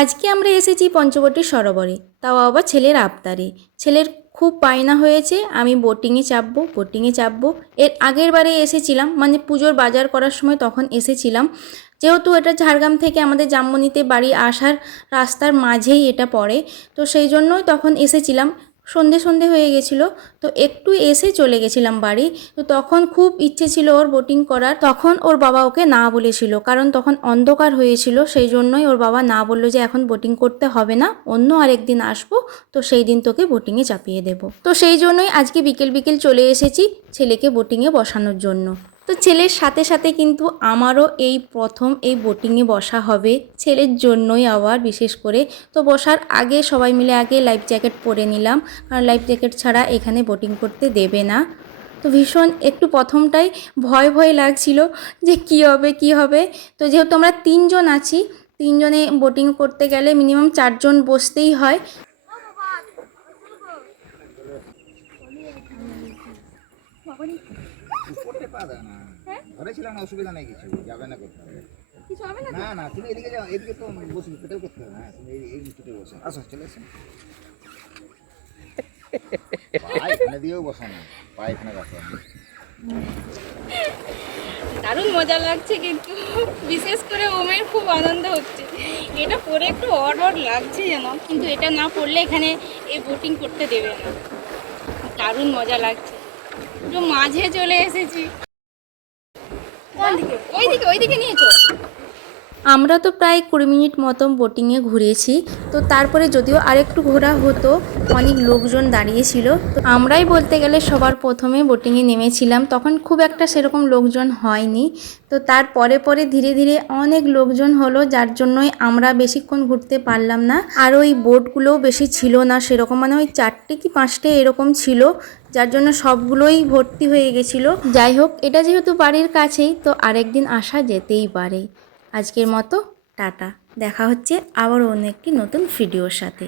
আজকে আমরা এসেছি পঞ্চবটী সরোবরে, তাও আবার ছেলের আবদারে। ছেলের খুব বায়না হয়েছে আমি বোটিংয়ে চাপবো। এর আগের বারে এসেছিলাম, মানে পুজোর বাজার করার সময় তখন এসেছিলাম। যেহেতু এটা ঝাড়গ্রাম থেকে আমাদের জামবনিতে বাড়ি আসার রাস্তার মাঝেই এটা পড়ে, তো সেই জন্যই তখন এসেছিলাম। সন্ধে হয়ে গেছিলো, তো একটু এসে চলে গেছিলাম বাড়ি। তো তখন খুব ইচ্ছে ছিল ওর বোটিং করার, তখন ওর বাবা ওকে না বলেছিল, কারণ তখন অন্ধকার হয়েছিল। সেই জন্যই ওর বাবা না বললো যে এখন বোটিং করতে হবে না, অন্য আরেকদিন আসবো, তো সেই দিন তোকে বোটিংয়ে চাপিয়ে দেবো। তো সেই জন্যই আজকে বিকেল বিকেল চলে এসেছি ছেলেকে বোটিংয়ে বসানোর জন্য। তো ছেলের সাথে সাথে কিন্তু আমারও এই প্রথম এই বোটিংয়ে বসা হবে, ছেলের জন্যই আবার বিশেষ করে। তো বসার আগে সবাই মিলে আগে লাইফ জ্যাকেট পরে নিলাম, কারণ লাইফ জ্যাকেট ছাড়া এখানে বোটিং করতে দেবে না। তো ভীষণ একটু প্রথমটাই ভয় লাগছিল যে কী হবে। তো যেহেতু আমরা 3 জন আছি, 3 জনে বোটিং করতে গেলে মিনিমাম 4 জন বসতেই হয়। ধরেছিলাম না, অসুবিধা নেই, কিছু যাবে না, করতে হবে না। না তুমি এদিকে যাও, এদিকে তো বসে পেটেল করতে হবে। হ্যাঁ তুমি এই নিচুতে বসে আসো, চলে আসো। পা এখানে দিয়েও বসো না, পা এখানে রাখো। দারুণ মজা লাগছে, কিন্তু বিশেষ করে ওমের খুব আনন্দ হচ্ছে। এটা পরে একটু অড লাগছে যেন, কিন্তু এটা না পড়লে এখানে এই বোটিং করতে দেবে না। দারুণ মজা লাগছে, একটু মাঝে চলে এসেছি। ওইদিকে নিয়ে চল। আমরা তো প্রায় 20 মিনিট মতন বোটিংয়ে ঘুরেছি। তো তারপরে যদিও আরেকটু ঘোরা হতো, অনেক লোকজন দাঁড়িয়েছিল। তো আমরাই বলতে গেলে সবার প্রথমে বোটিংয়ে নেমেছিলাম, তখন খুব একটা সেরকম লোকজন হয়নি। তো তার পরে ধীরে ধীরে অনেক লোকজন হলো, যার জন্যই আমরা বেশিক্ষণ ঘুরতে পারলাম না। আর ওই বোটগুলোও বেশি ছিল না সেরকম, মানে ওই 4টে কি 5টে এরকম ছিল, যার জন্য সবগুলোই ভর্তি হয়ে গেছিলো। যাই হোক, এটা যেহেতু বাড়ির কাছেই, তো আরেকদিন আসা যেতেই পারে। আজকের মতো টাটা, দেখা হচ্ছে আবার অন্য একটি নতুন ভিডিওর সাথে।